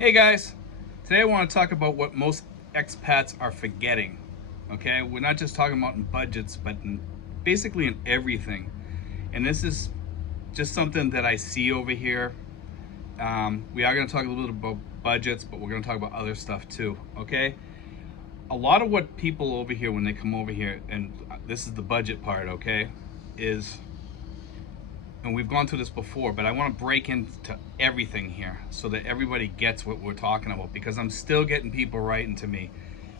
Hey guys, today I want to talk about what most expats are forgetting. Okay, we're not just talking about in budgets, but basically in everything. And this is just something that I see over here. We are going to talk a little bit about budgets, but we're going to talk about other stuff too. Okay, a lot of what people over here, when they come over here, and this is the budget part, okay, is, and we've gone through this before, but I want to break into everything here so that everybody gets what we're talking about, because I'm still getting people writing to me,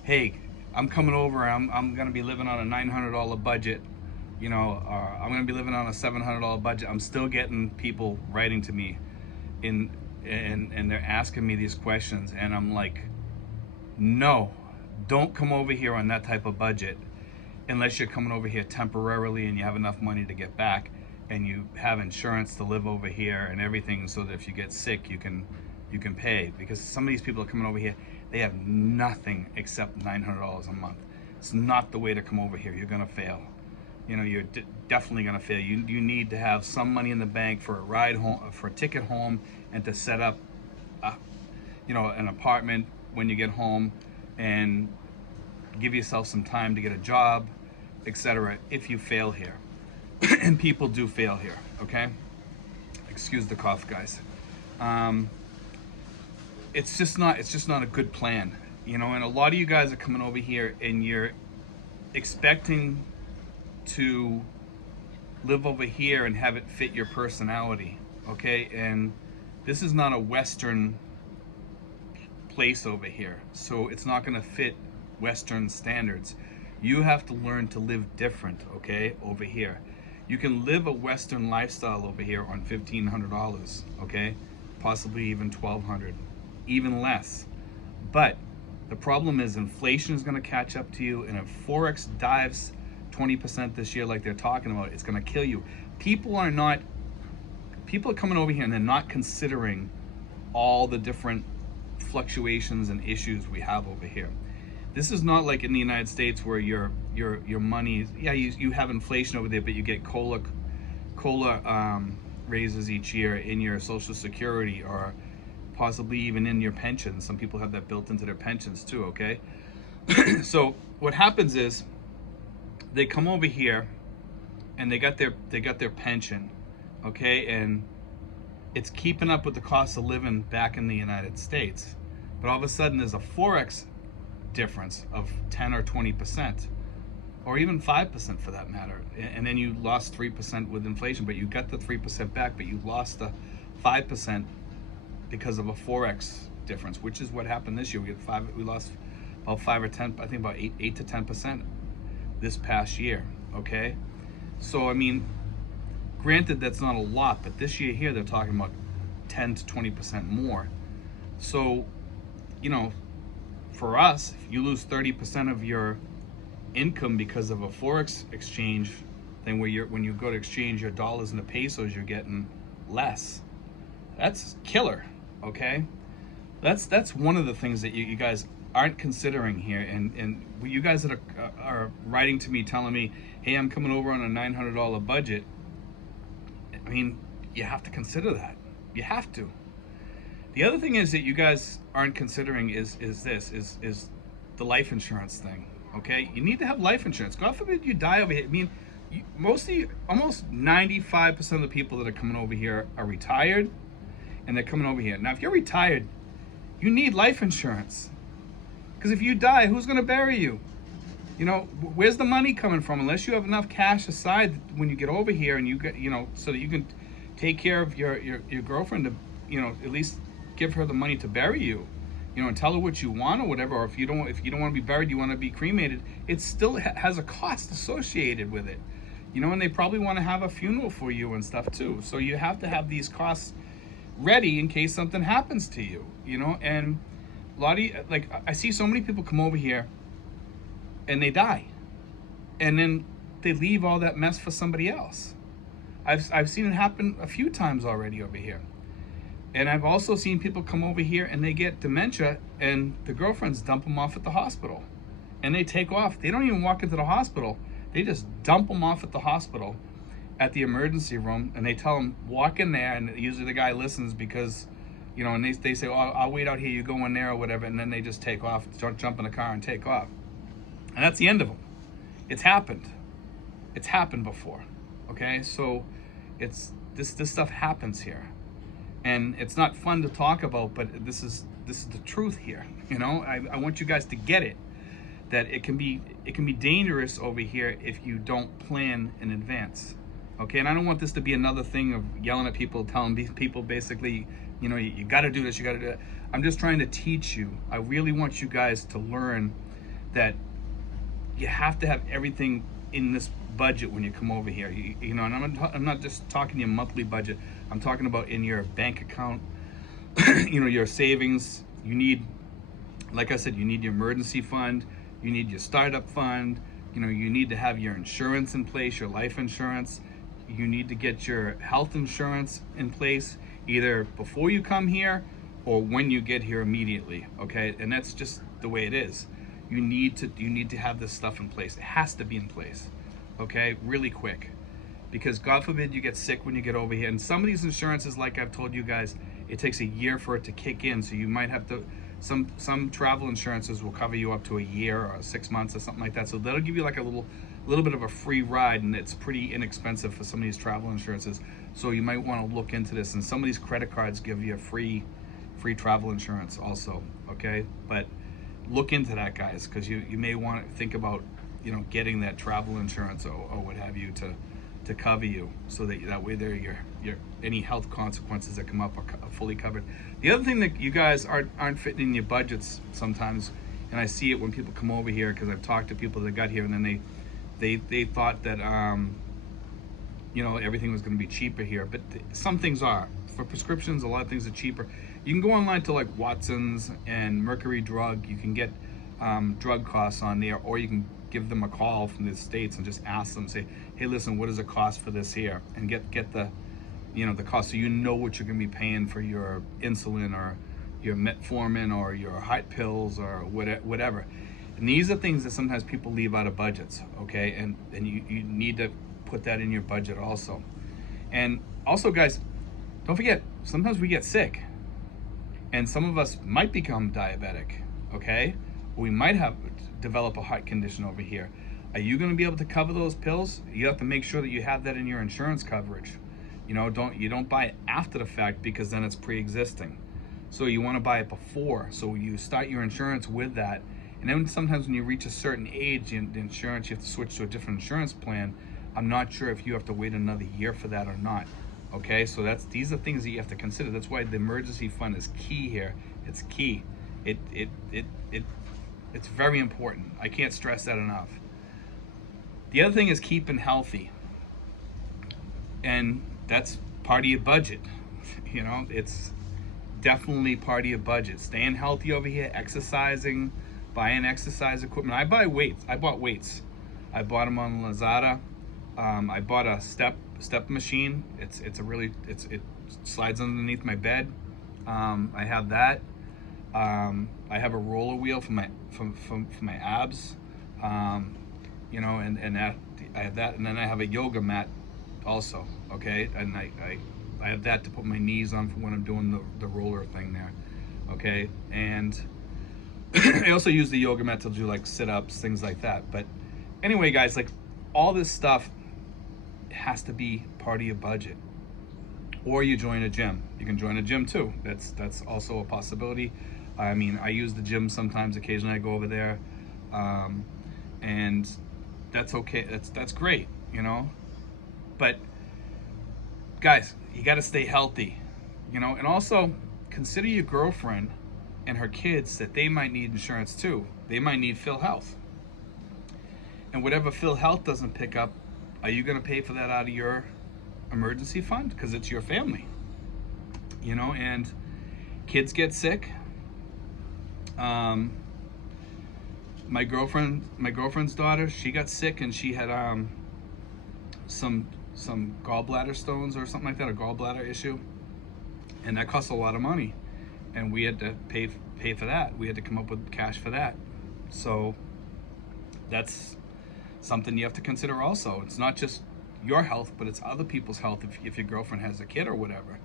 hey, I'm coming over, I'm going to be living on a $900 budget, I'm going to be living on a $700 budget. I'm still getting people writing to me and they're asking me these questions, and I'm like, no, don't come over here on that type of budget unless you're coming over here temporarily and you have enough money to get back and you have insurance to live over here and everything, so that if you get sick you can pay. Because some of these people are coming over here, they have nothing except $900 a month. It's not the way to come over here. You're gonna fail. You're definitely gonna fail. You need to have some money in the bank for a ride home, for a ticket home, and to set up an apartment when you get home, and give yourself some time to get a job, etc. if you fail here. And people do fail here, okay? Excuse the cough, guys. It's just not a good plan, and a lot of you guys are coming over here and you're expecting to live over here and have it fit your personality, okay? And this is not a Western place over here, so it's not going to fit Western standards. You have to learn to live different, okay, over here. You can live a Western lifestyle over here on $1,500, okay? Possibly even $1,200, even less. But the problem is inflation is gonna catch up to you, and if Forex dives 20% this year like they're talking about, it's gonna kill you. People are coming over here and they're not considering all the different fluctuations and issues we have over here. This is not like in the United States where your money, yeah, you have inflation over there, but you get cola raises each year in your Social Security, or possibly even in your pensions. Some people have that built into their pensions too, okay? So what happens is they come over here and they got their pension, okay, and it's keeping up with the cost of living back in the United States. But all of a sudden there's a Forex difference of 10 or 20%, or even 5% for that matter, and then you lost 3% with inflation, but you got the 3% back, but you lost the 5% because of a Forex difference, which is what happened this year. We lost about 5 or 10, I think about 8 to 10% this past year, okay? So I mean, granted that's not a lot, but this year here they're talking about 10 to 20% more. So for us, if you lose 30% of your income because of a Forex exchange thing, where when you go to exchange your dollars into pesos, you're getting less. That's killer, okay? That's one of the things that you guys aren't considering here. And you guys that are writing to me telling me, hey, I'm coming over on a $900 budget, I mean, you have to consider that. You have to. The other thing is that you guys aren't considering is the life insurance thing, okay? You need to have life insurance. God forbid you die over here. I mean, almost 95% of the people that are coming over here are retired, and they're coming over here. Now, if you're retired, you need life insurance, because if you die, who's going to bury you? Where's the money coming from? Unless you have enough cash aside when you get over here, and you get, so that you can take care of your girlfriend to, at least give her the money to bury you, and tell her what you want or whatever. Or if you don't want to be buried, you want to be cremated, it still has a cost associated with it, and they probably want to have a funeral for you and stuff too. So you have to have these costs ready in case something happens to you, and a lot of like, I see so many people come over here and they die, and then they leave all that mess for somebody else. I've seen it happen a few times already over here. And I've also seen people come over here and they get dementia, and the girlfriends dump them off at the hospital, and they take off. They don't even walk into the hospital. They just dump them off at the hospital, at the emergency room, and they tell them, walk in there, and usually the guy listens because, you know, and they say, oh, I'll wait out here, you go in there or whatever, and then they just take off, jump in the car and take off. And that's the end of them. It's happened. It's happened before. Okay, so it's this stuff happens here, and it's not fun to talk about, but this is the truth here. You know, I want you guys to get it, that it can be dangerous over here if you don't plan in advance. Okay, and I don't want this to be another thing of yelling at people, telling people basically, you know, you got to do this, you got to do that. I'm just trying to teach you. I really want you guys to learn that you have to have everything in this budget when you come over here. You know, and I'm not just talking your monthly budget. I'm talking about in your bank account, you know, your savings. You need, like I said, you need your emergency fund. You need your startup fund. You know, you need to have your insurance in place, your life insurance. You need to get your health insurance in place either before you come here or when you get here immediately. Okay, and that's just the way it is. You need to have this stuff in place. It has to be in place. Okay, really quick, because God forbid you get sick when you get over here. And some of these insurances, like I've told you guys, it takes a year for it to kick in. So you might have to, some travel insurances will cover you up to a year or 6 months or something like that. So that'll give you like a little bit of a free ride, and it's pretty inexpensive for some of these travel insurances. So you might want to look into this. And some of these credit cards give you a free travel insurance also. Okay, but look into that, guys, because you may want to think about, you know, getting that travel insurance or what have you to cover you, so that way there your any health consequences that come up are fully covered. The other thing that you guys aren't fitting in your budgets sometimes, and I see it when people come over here, because I've talked to people that got here and then they thought that you know, everything was going to be cheaper here, but some things are. For prescriptions, a lot of things are cheaper. You can go online to like Watson's and Mercury Drug. You can get drug costs on there, or you can give them a call from the States and just ask them, say, hey, listen, what does it cost for this here? And get the, you know, the cost, so you know what you're going to be paying for your insulin or your metformin or your heart pills or whatever. And these are things that sometimes people leave out of budgets, okay? And you need to put that in your budget also. And also, guys, don't forget, sometimes we get sick, and some of us might become diabetic, okay? We might develop a heart condition over here. Are you going to be able to cover those pills? You have to make sure that you have that in your insurance coverage. You know, you don't buy it after the fact, because then it's pre-existing. So you want to buy it before. So you start your insurance with that. And then sometimes when you reach a certain age in the insurance, you have to switch to a different insurance plan. I'm not sure if you have to wait another year for that or not. Okay, so these are things that you have to consider. That's why the emergency fund is key here. It's key. It's very important. I can't stress that enough. The other thing is keeping healthy, and that's part of your budget. You know, it's definitely part of your budget. Staying healthy over here, exercising, buying exercise equipment. I bought weights. I bought them on Lazada. I bought a step machine. It slides underneath my bed. I have that. I have a roller wheel for my abs. You know, and that, I have that, and then I have a yoga mat also. Okay, and I have that to put my knees on for when I'm doing the roller thing there. Okay, and I also use the yoga mat to do like sit-ups, things like that. But anyway, guys, like all this stuff has to be part of your budget. Or you join a gym. You can join a gym too. That's also a possibility. I mean, I use the gym sometimes. Occasionally I go over there, and that's okay. That's great, you know. But guys, you got to stay healthy, you know. And also consider your girlfriend and her kids, that they might need insurance too. They might need PhilHealth. And whatever PhilHealth doesn't pick up, are you going to pay for that out of your emergency fund? Because it's your family, you know. And kids get sick. My girlfriend's daughter, she got sick, and she had some gallbladder stones or something like that, a gallbladder issue, and that cost a lot of money, and we had to pay for that. We had to come up with cash for that. So that's something you have to consider also. It's not just your health, but it's other people's health. If your girlfriend has a kid or whatever,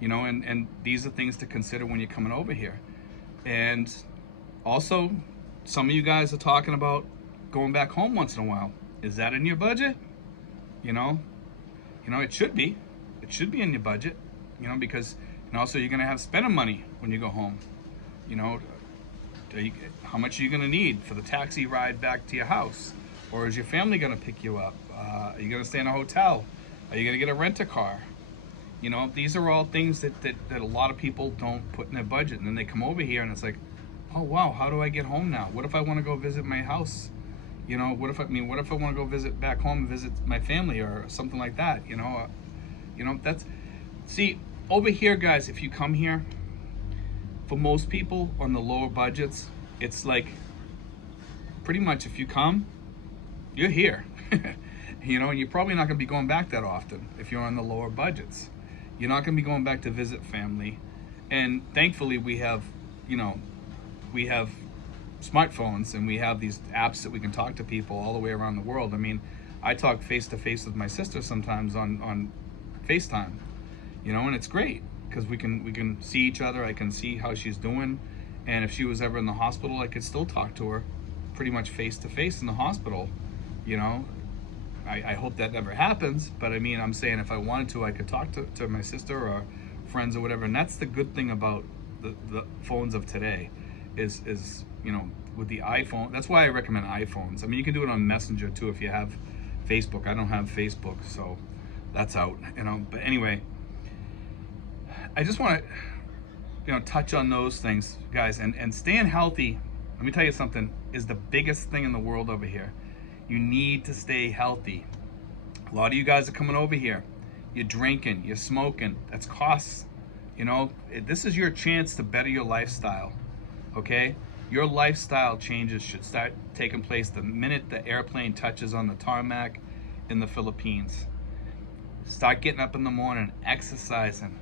you know, and these are things to consider when you're coming over here. And also, some of you guys are talking about going back home once in a while. Is that in your budget? You know, it should be. It should be in your budget, you know, because, and also you're gonna have spending money when you go home. You know, how much are you gonna need for the taxi ride back to your house? Or is your family gonna pick you up? Are you gonna stay in a hotel? Are you gonna get a rent-a-car? You know, these are all things that a lot of people don't put in their budget. And then they come over here and it's like, oh wow, how do I get home now? What if I want to go visit my house? You know, what if I want to go visit back home and visit my family or something like that? That's, see, over here, guys, if you come here, for most people on the lower budgets, it's like pretty much if you come, you're here. You know, and you're probably not going to be going back that often if you're on the lower budgets. You're not going to be going back to visit family. And thankfully we have, you know, we have smartphones and we have these apps that we can talk to people all the way around the world. I mean, I talk face to face with my sister sometimes on FaceTime, you know, and it's great because we can see each other. I can see how she's doing. And if she was ever in the hospital, I could still talk to her pretty much face to face in the hospital, you know. I hope that never happens, but I mean, I'm saying if I wanted to, I could talk to my sister or friends or whatever. And that's the good thing about the phones of today is, you know, with the iPhone. That's why I recommend iPhones. I mean, you can do it on Messenger too if you have Facebook. I don't have Facebook, so that's out, you know. But anyway, I just want to, you know, touch on those things, guys, and staying healthy. Let me tell you something, is the biggest thing in the world over here. You need to stay healthy. A lot of you guys are coming over here. You're drinking, you're smoking. That's costs. You know, this is your chance to better your lifestyle. Okay? Your lifestyle changes should start taking place the minute the airplane touches on the tarmac in the Philippines. Start getting up in the morning, exercising.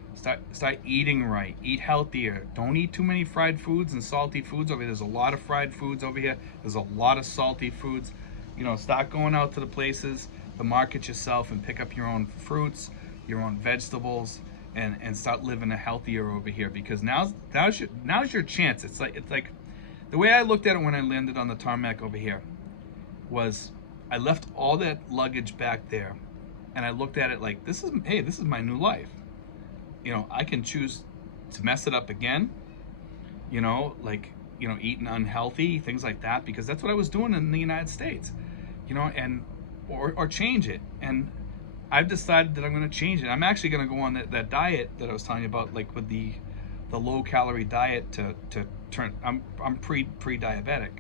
Start eating right. Eat healthier. Don't eat too many fried foods and salty foods over here. There's a lot of fried foods over here. There's a lot of salty foods. You know, start going out to the places, the market yourself, and pick up your own fruits, your own vegetables, and start living a healthier over here. Because now's your chance. It's like the way I looked at it when I landed on the tarmac over here was I left all that luggage back there, and I looked at it like this is my new life. You know, I can choose to mess it up again. You know, like, you know, eating unhealthy, things like that, because that's what I was doing in the United States, you know, and or change it. And I've decided that I'm going to change it. I'm actually going to go on that diet that I was telling you about, like with the low calorie diet to turn. I'm pre-diabetic,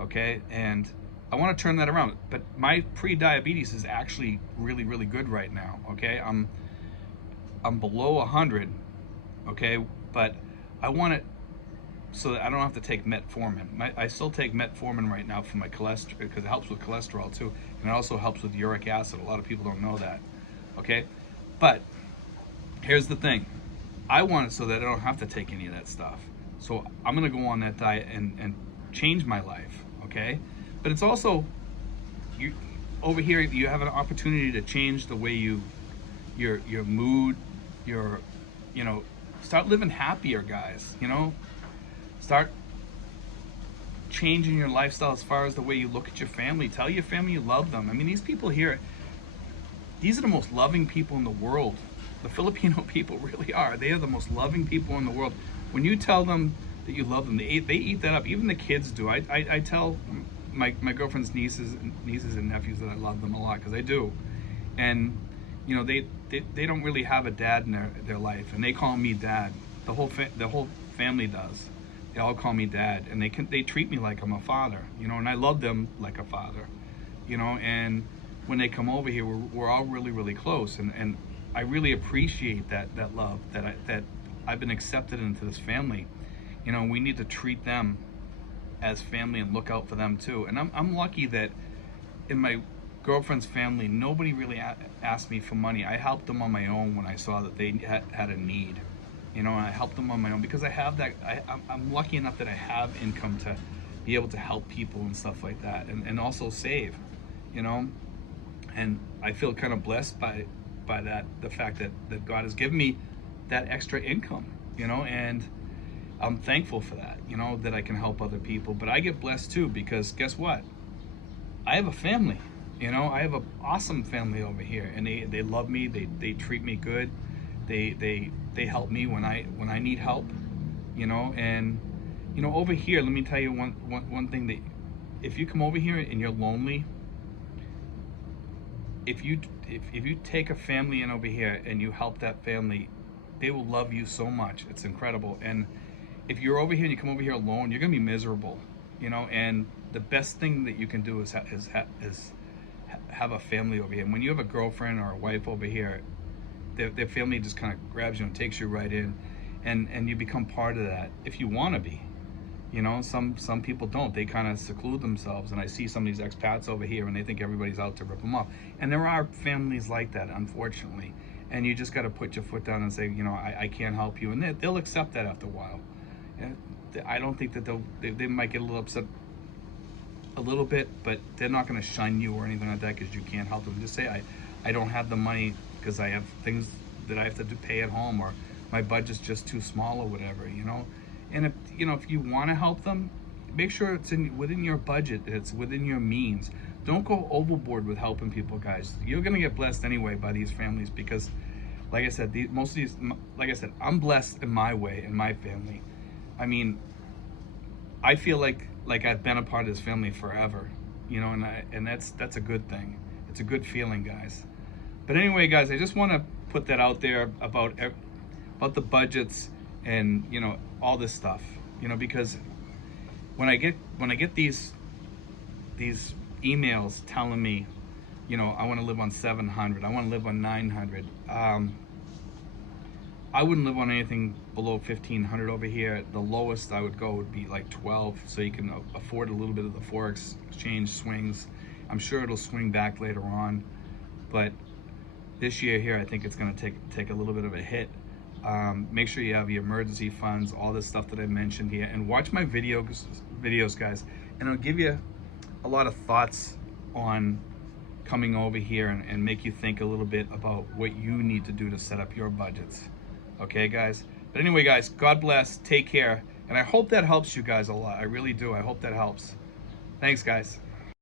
okay, and I want to turn that around. But my pre-diabetes is actually really good right now, okay. I'm below 100, okay, but I want it so that I don't have to take metformin. I still take metformin right now for my cholesterol because it helps with cholesterol too, and it also helps with uric acid. A lot of people don't know that, okay? But here's the thing. I want it so that I don't have to take any of that stuff. So I'm gonna go on that diet and change my life, okay? But it's also, over here, you have an opportunity to change the way your mood, you know, start living happier, guys, you know? Start changing your lifestyle as far as the way you look at your family. Tell your family you love them. I mean, these people here, these are the most loving people in the world. The Filipino people really are. They are the most loving people in the world. When you tell them that you love them, they eat that up. Even the kids do. I tell my girlfriend's nieces and nephews that I love them a lot, because I do. And you know, they don't really have a dad in their life, and they call me dad. The whole family does. They all call me dad, and they treat me like I'm a father, you know, and I love them like a father, you know. And when they come over here, we're all really close, and I really appreciate that love that I've been accepted into this family. You know, we need to treat them as family and look out for them too. And I'm lucky that in my girlfriend's family, nobody really asked me for money. I helped them on my own when I saw that they had a need. You know, and I help them on my own because I have that. I'm lucky enough that I have income to be able to help people and stuff like that, and also save, you know. And I feel kind of blessed by that, the fact that God has given me that extra income, you know, and I'm thankful for that, you know, that I can help other people. But I get blessed too, because guess what? I have a family, you know, I have an awesome family over here, and they love me. They treat me good. They help me when I need help, you know. And you know, over here, let me tell you one thing, that if you come over here and you're lonely, if you take a family in over here and you help that family, they will love you so much. It's incredible. And if you're over here and you come over here alone, you're gonna be miserable, you know. And the best thing that you can do is have a family over here. And when you have a girlfriend or a wife over here, their family just kind of grabs you and takes you right in, and you become part of that if you want to be. You know, some people don't. They kind of seclude themselves, and I see some of these expats over here, and they think everybody's out to rip them off. And there are families like that, unfortunately. And you just got to put your foot down and say, you know, I can't help you, and they'll accept that after a while. And I don't think that they might get a little upset a little bit, but they're not going to shun you or anything like that because you can't help them. Just say, I don't have the money because I have things that I have to pay at home, or my budget's just too small, or whatever, you know. And if you want to help them, make sure it's within your budget, it's within your means. Don't go overboard with helping people, guys. You're gonna get blessed anyway by these families, because, like I said, most of these, like I said, I'm blessed in my way, in my family. I mean, I feel like I've been a part of this family forever, you know, and that's a good thing. It's a good feeling, guys. But anyway, guys, I just want to put that out there about the budgets, and you know, all this stuff, you know, because when I get these emails telling me, you know, I want to live on 700, I want to live on 900, I wouldn't live on anything below 1500 over here. The lowest I would go would be like 12, so you can afford a little bit of the forex exchange swings. I'm sure it'll swing back later on, but this year here, I think it's going to take a little bit of a hit. Make sure you have your emergency funds, all this stuff that I mentioned here, and watch my videos, guys, and it'll give you a lot of thoughts on coming over here, and make you think a little bit about what you need to do to set up your budgets. Okay, guys? But anyway, guys, God bless, take care, and I hope that helps you guys a lot. I really do. I hope that helps. Thanks, guys.